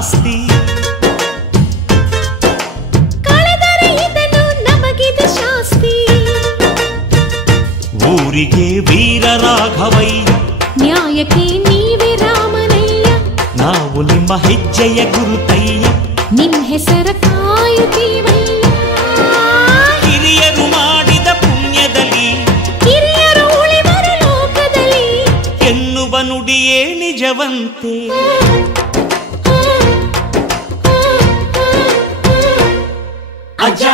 ಆಸ್ತಿ. ಕಳೆದರೆ ಇದನ್ನು ನಮಗಿದು ಶಾಸ್ತಿ. ಊರಿಗೆ ವೀರ ರಾಘವಯ್ಯ, ನ್ಯಾಯಕ್ಕೆ ನೀವೇ ರಾಮನಯ್ಯ. ನಾವು ನಿಮ್ಮ ಹೆಜ್ಜೆಯ ಗುರುತಯ್ಯ, ನಿಮ್ ಹೆಸರ ಕಾಯುತ್ತೀವಯ್ಯ. ಹಿರಿಯರು ಮಾಡಿದ ಪುಣ್ಯದಲ್ಲಿ, ಹಿರಿಯರು ಉಳಿವರು ಲೋಕದಲ್ಲಿ ಎನ್ನುವ ನುಡಿಯೇ ನಿಜವಂತೆ. ಅಜ್ಜ